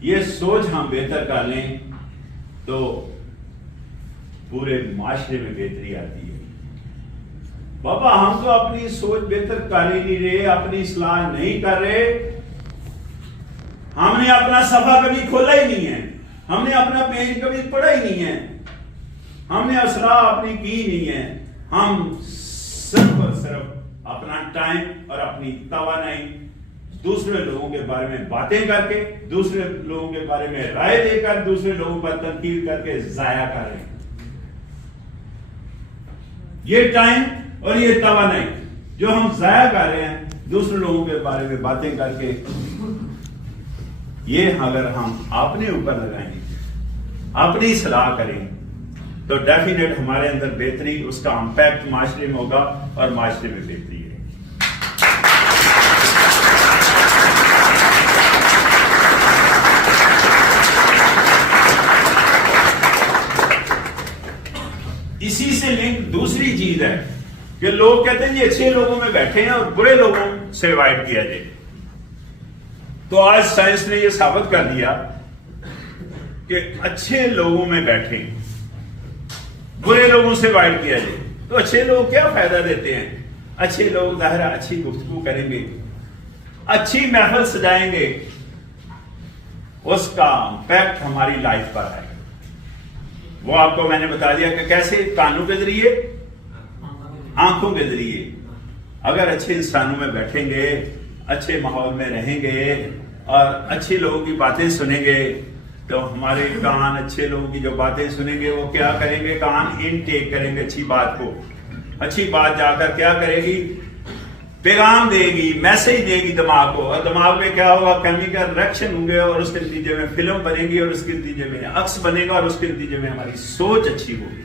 یہ سوچ ہم بہتر کر لیں تو پورے معاشرے میں بہتری آتی ہے۔ بابا ہم تو اپنی سوچ بہتر کر ہی نہیں رہے، اپنی اصلاح نہیں کر رہے، ہم نے اپنا صفحہ کبھی کھولا ہی نہیں ہے، ہم نے اپنا پیج کبھی پڑھا ہی نہیں ہے، ہم نے اصلاح اپنی کی نہیں ہے، ہم صرف اور صرف اپنا ٹائم اور اپنی توانائی دوسرے لوگوں کے بارے میں باتیں کر کے، دوسرے لوگوں کے بارے میں رائے دے کر، دوسرے لوگوں پر تنقید کر کے ضائع کر رہے ہیں۔ یہ ٹائم اور یہ توانائی جو ہم ضائع کر رہے ہیں دوسرے لوگوں کے بارے میں باتیں کر کے، یہ اگر ہم اپنے اوپر لگائیں گے، اپنی اصلاح کریں تو ڈیفینیٹ ہمارے اندر بہتری، اس کا امپیکٹ معاشرے میں ہوگا اور معاشرے میں بہتری ہے۔ اسی سے لنک دوسری چیز ہے کہ لوگ کہتے ہیں یہ اچھے لوگوں میں بیٹھے ہیں اور برے لوگوں سے اوائڈ کیا جائے۔ تو آج سائنس نے یہ ثابت کر دیا کہ اچھے لوگوں میں بیٹھیں، برے لوگوں سے اوائڈ کیا جائے۔ تو اچھے لوگ کیا فائدہ دیتے ہیں؟ اچھے لوگ ظاہر اچھی گفتگو کریں گے، اچھی محفل سجائیں گے، اس کا امپیکٹ ہماری لائف پر آئے گا۔ وہ آپ کو میں نے بتا دیا کہ کیسے، کانوں کے ذریعے، آنکھوں کے ذریعے۔ اگر اچھے انسانوں میں بیٹھیں گے، اچھے ماحول میں رہیں گے اور اچھے لوگوں کی باتیں سنیں گے تو ہمارے کان اچھے لوگوں کی جو باتیں سنیں گے وہ کیا کریں گے؟ کان انٹیک کریں گے اچھی بات کو۔ اچھی بات جا کر کیا کرے گی؟ پیغام دے گی، میسج دے گی دماغ کو، اور دماغ میں کیا ہوگا؟ کیمیکل ریئیکشن ہوں گے اور اس کے نتیجے میں فلم بنے گی اور اس کے نتیجے میں عکس بنے گا اور اس کے نتیجے میں ہماری سوچ اچھی ہوگی،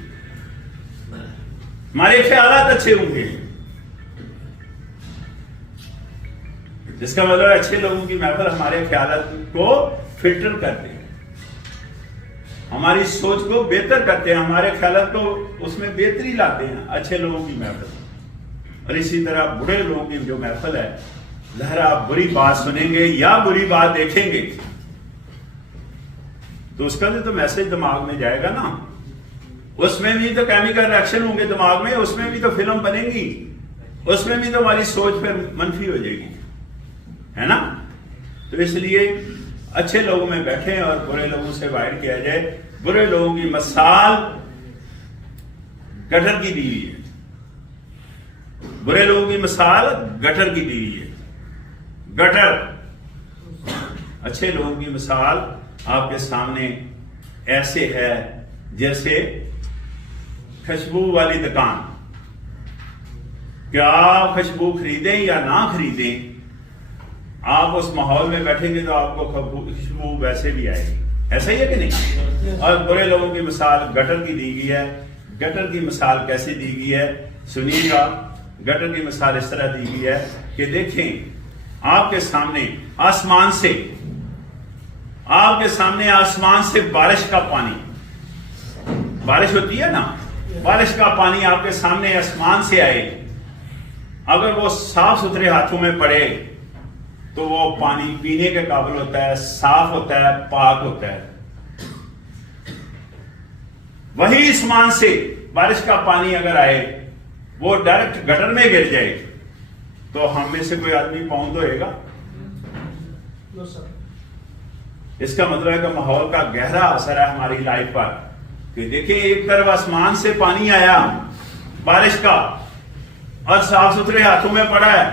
ہمارے خیالات اچھے ہوں گے۔ جس کا مطلب اچھے لوگوں کی محفل ہمارے خیالات کو فلٹر کرتے ہیں، ہماری سوچ کو بہتر کرتے ہیں، ہمارے خیالات کو اس میں بہتری لاتے ہیں اچھے لوگوں کی محفل۔ اور اسی طرح برے لوگوں کی جو محفل ہے، ظاہر آپ بری بات سنیں گے یا بری بات دیکھیں گے تو اس کا تو میسج دماغ میں جائے گا نا، اس میں بھی تو کیمیکل ریئیکشن ہوں گے دماغ میں، اس میں بھی تو فلم بنے گی، اس میں بھی تو ہماری سوچ پھر منفی ہو جائے گی، ہے نا؟ تو اس لیے اچھے لوگوں میں بیٹھیں اور برے لوگوں سے اوائڈ کیا جائے۔ برے لوگوں کی مثال گٹر کی بیوی ہے، برے لوگوں کی مثال گٹر کی بیوی ہے۔ گٹر، اچھے لوگوں کی مثال آپ کے سامنے ایسے ہے جیسے خوشبو والی دکان، کیا آپ خوشبو خریدیں یا نہ خریدیں، آپ اس ماحول میں بیٹھیں گے تو آپ کو خوشبو ویسے بھی آئے گی، ایسا ہی ہے کہ نہیں؟ اور برے لوگوں کی مثال گٹر کی دی گئی ہے۔ گٹر کی مثال کیسے دی گئی ہے سنیے گا۔ گٹر کی مثال اس طرح دی گئی ہے کہ دیکھیں آپ کے سامنے آسمان سے بارش کا پانی، بارش ہوتی ہے نا، بارش کا پانی آپ کے سامنے آسمان سے آئے، اگر وہ صاف ستھرے ہاتھوں میں پڑے تو وہ پانی پینے کے قابل ہوتا ہے، صاف ہوتا ہے، پاک ہوتا ہے۔ وہی آسمان سے بارش کا پانی اگر آئے، وہ ڈائریکٹ گٹر میں گر جائے تو ہم میں سے کوئی آدمی پاؤں دھوئے گا؟ اس کا مطلب ہے کہ ماحول کا گہرا اثر ہے ہماری لائف پر، کہ دیکھیں ایک طرف آسمان سے پانی آیا بارش کا اور صاف ستھرے ہاتھوں میں پڑا ہے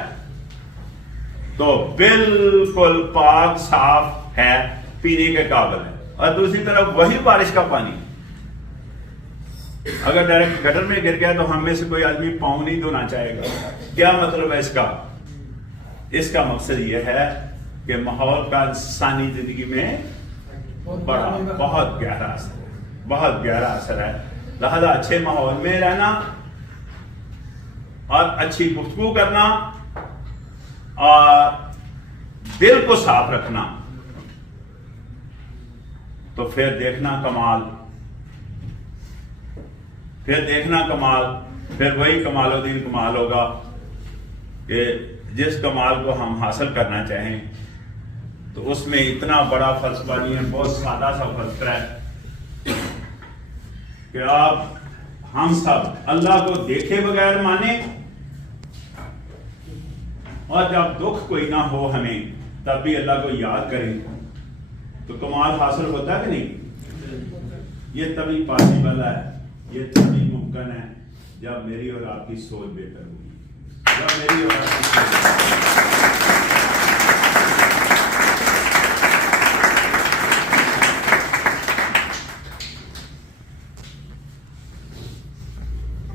تو بالکل پاک صاف ہے، پینے کے قابل ہے، اور دوسری طرف وہی بارش کا پانی اگر ڈائریکٹ گٹر میں گر گیا تو ہم میں سے کوئی آدمی پاؤں نہیں دھونا چاہے گا۔ کیا مطلب ہے اس کا؟ اس کا مقصد یہ ہے کہ ماحول کا انسانی زندگی میں بہت گہرا اثر ہے، بہت گہرا اثر ہے۔ لہذا اچھے ماحول میں رہنا اور اچھی گفتگو کرنا اور دل کو صاف رکھنا، تو پھر دیکھنا کمال، پھر وہی کمال الدین کمال ہوگا کہ جس کمال کو ہم حاصل کرنا چاہیں تو تو اس میں اتنا بڑا فلسفہ نہیں ہے، بہت سادہ سا فلسفہ ہے کہ آپ ہم سب اللہ کو دیکھے بغیر مانیں، اور جب دکھ کوئی نہ ہو ہمیں تب بھی اللہ کو یاد کریں، تو کمال حاصل ہوتا ہے کہ نہیں؟ یہ تبھی پاسبل ہے، یہ تبھی ممکن ہے جب میری اور آپ کی سوچ بہتر ہوگی، جب میری اور آپ کی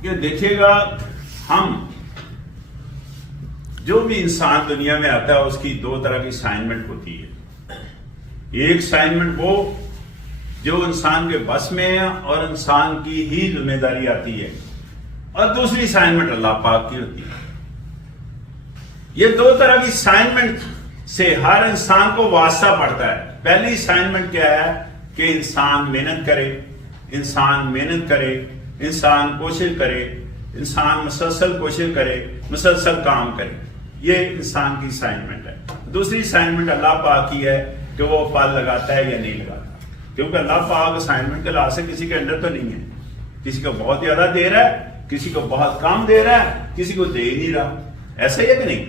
یہ دیکھیے گا، ہم جو بھی انسان دنیا میں آتا ہے اس کی دو طرح کی اسائنمنٹ ہوتی ہے۔ ایک اسائنمنٹ وہ جو انسان کے بس میں ہے اور انسان کی ہی ذمہ داری آتی ہے، اور دوسری اسائنمنٹ اللہ پاک کی ہوتی ہے۔ یہ دو طرح کی اسائنمنٹ سے ہر انسان کو واسطہ پڑتا ہے۔ پہلی اسائنمنٹ کیا ہے کہ انسان محنت کرے، انسان محنت کرے، انسان کوشش کرے، انسان مسلسل کوشش کرے، مسلسل کام کرے، یہ انسان کی اسائنمنٹ ہے۔ دوسری اسائنمنٹ اللہ پاک کی ہے کہ وہ پھل لگاتا ہے یا نہیں لگاتا، کیونکہ اللہ پاک اسائنمنٹ کے لحاظ سے کسی کے انڈر تو نہیں ہے، کسی کو بہت زیادہ دے رہا ہے، کسی کو بہت کم دے رہا ہے، کسی کو دے ہی نہیں رہا، ایسا ہی ہے کہ نہیں؟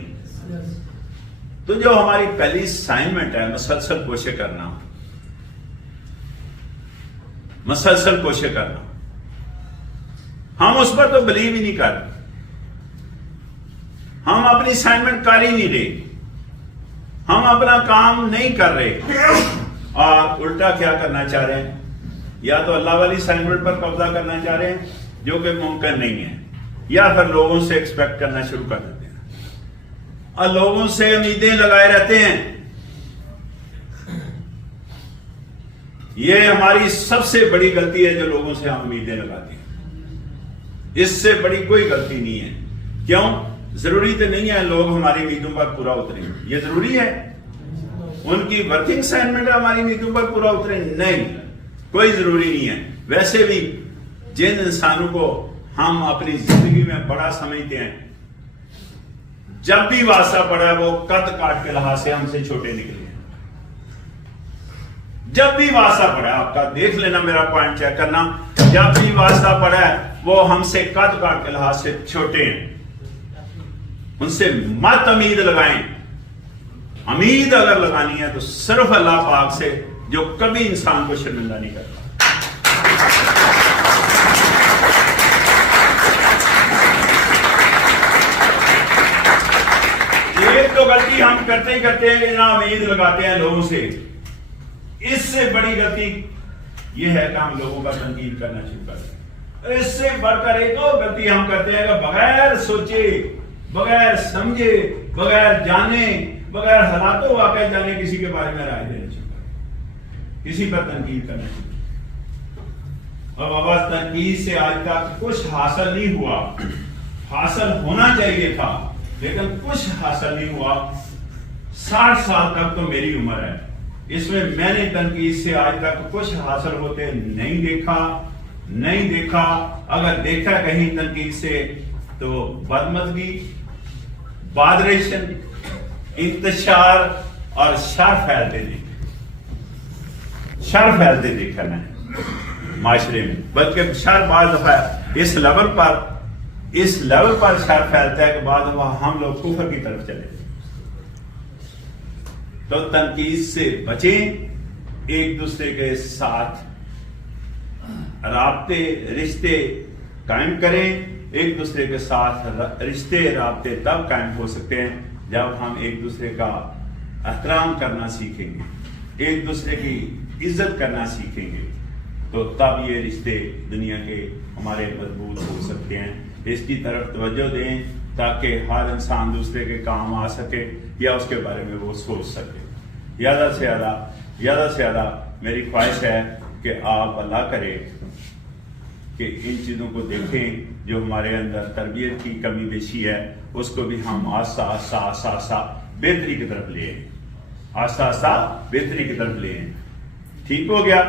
تو جو ہماری پہلی اسائنمنٹ ہے مسلسل کوشش کرنا، مسلسل کوشش کرنا، ہم اس پر تو بلیو ہی نہیں کرتے، ہم اپنی اسائنمنٹ کر ہی نہیں رہے، ہم اپنا کام نہیں کر رہے، اور الٹا کیا کرنا چاہ رہے ہیں؟ یا تو اللہ والی اسائنمنٹ پر قبضہ کرنا چاہ رہے ہیں جو کہ ممکن نہیں ہے، یا پھر لوگوں سے ایکسپیکٹ کرنا شروع کر دیتے ہیں اور لوگوں سے امیدیں لگائے رہتے ہیں۔ یہ ہماری سب سے بڑی غلطی ہے جو لوگوں سے ہم امیدیں لگاتے ہیں، اس سے بڑی کوئی غلطی نہیں ہے۔ کیوں؟ ضروری تو نہیں ہے لوگ ہماری امیدوں پر پورا اتریں، یہ ضروری ہے ان کی ورکنگ اسائنمنٹ ہماری امیدوں پر پورا اتریں؟ نہیں، کوئی ضروری نہیں ہے۔ ویسے بھی جن انسانوں کو ہم اپنی زندگی میں بڑا سمجھتے ہیں، جب بھی واسطہ پڑا ہے وہ قد کاٹ کے لحاظ سے ہم سے چھوٹے نکلے ہیں۔ جب بھی واسطہ پڑا ہے، آپ کا دیکھ لینا، میرا پوائنٹ چیک کرنا، جب بھی واسطہ پڑا ہے وہ ہم سے قد کاٹ کے لحاظ سے چھوٹے ہیں۔ ان سے مت امید لگائیں، امید اگر لگانی ہے تو صرف اللہ پاک سے جو کبھی انسان کو شرمندہ نہیں کرتا۔ ایک تو غلطی ہم کرتے ہی کرتے ہیں کہ نہ امید لگاتے ہیں لوگوں سے، اس سے بڑی غلطی یہ ہے کہ ہم لوگوں کا تنقید کرنا شروع کرتے ہیں۔ اس سے بڑھ کر ایک اور غلطی ہم کرتے ہیں کہ بغیر سوچے، بغیر سمجھے، بغیر جانے، بغیر حالات و واقع جانے کسی کے بارے میں رائے دینا شروع کرتے، کسی پر تنقید کرنا شروع کرتے۔ اور بابا تنقید سے آج تک کچھ حاصل نہیں ہوا، حاصل ہونا چاہیے تھا لیکن کچھ حاصل نہیں ہوا۔ 60 سال تک تو میری عمر ہے، اس میں میں نے تنقید سے آج تک کچھ حاصل ہوتے نہیں دیکھا۔ اگر دیکھا کہیں تنقید سے تو بدمزگی، بادریشن، انتشار اور شر پھیلتے دیکھا میں نے معاشرے میں، بلکہ شر بعض دفعہ اس لیول پر شر پھیلتا ہے کہ بعض دفعہ ہم لوگ کفر کی طرف چلے۔ تو تنقید سے بچیں، ایک دوسرے کے ساتھ رابطے، رشتے قائم کریں۔ ایک دوسرے کے ساتھ رشتے، رابطے تب قائم ہو سکتے ہیں جب ہم ایک دوسرے کا احترام کرنا سیکھیں گے، ایک دوسرے کی عزت کرنا سیکھیں گے، تو تب یہ رشتے دنیا کے ہمارے مضبوط ہو سکتے ہیں۔ اس کی طرف توجہ دیں تاکہ ہر انسان دوسرے کے کام آ سکے یا اس کے بارے میں وہ سوچ سکے۔ زیادہ سے زیادہ میری خواہش ہے کہ آپ اللہ کرے کہ ان چیزوں کو دیکھیں جو ہمارے اندر تربیت کی کمی بیشی ہے، اس کو بھی ہم آہستہ بہتری کی طرف لے آئیں، ٹھیک ہو گیا؟